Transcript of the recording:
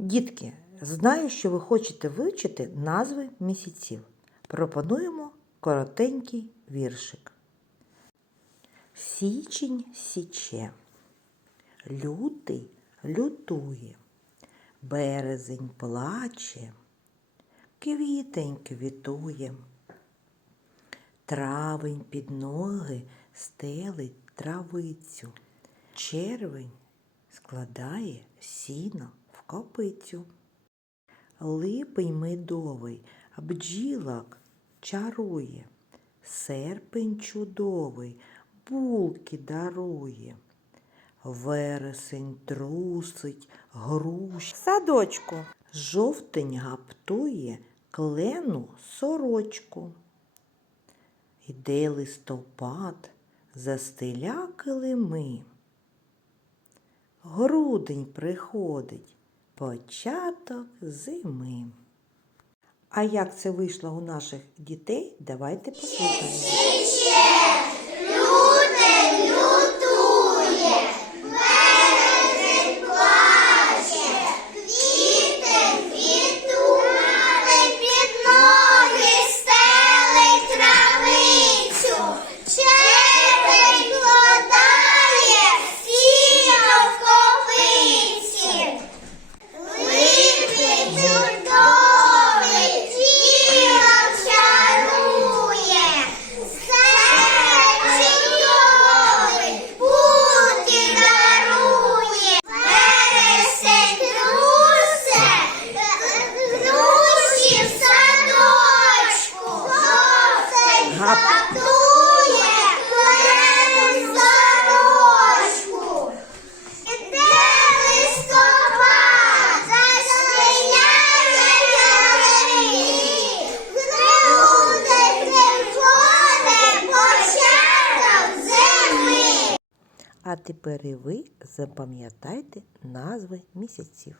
Дітки, знаю, що ви хочете вивчити назви місяців. Пропонуємо коротенький віршик. Січень січе, лютий лютує, березень плаче, квітень квітує, травень під ноги стелить травицю, червень складає сіно копицю. Липень медовий бджілок чарує, серпень чудовий булки дарує. Вересень трусить груш садочку. Жовтень гаптує клену сорочку. Іде листопад, застеля килими. Грудень приходить, початок зими. А як це вийшло у наших дітей, давайте послухаємо. Під ноги стелить травицю, червень кладає сіно в копиці. Липень чудовий, тілом чарує, серед чудовий, бути дарує. Вересень трусе, груші в садочку, жовтень Гап. Гатує, клен сорочку. Іде листопад, застеляє ялини, грудень приходить початок зими. А тепер і ви запам'ятайте назви місяців.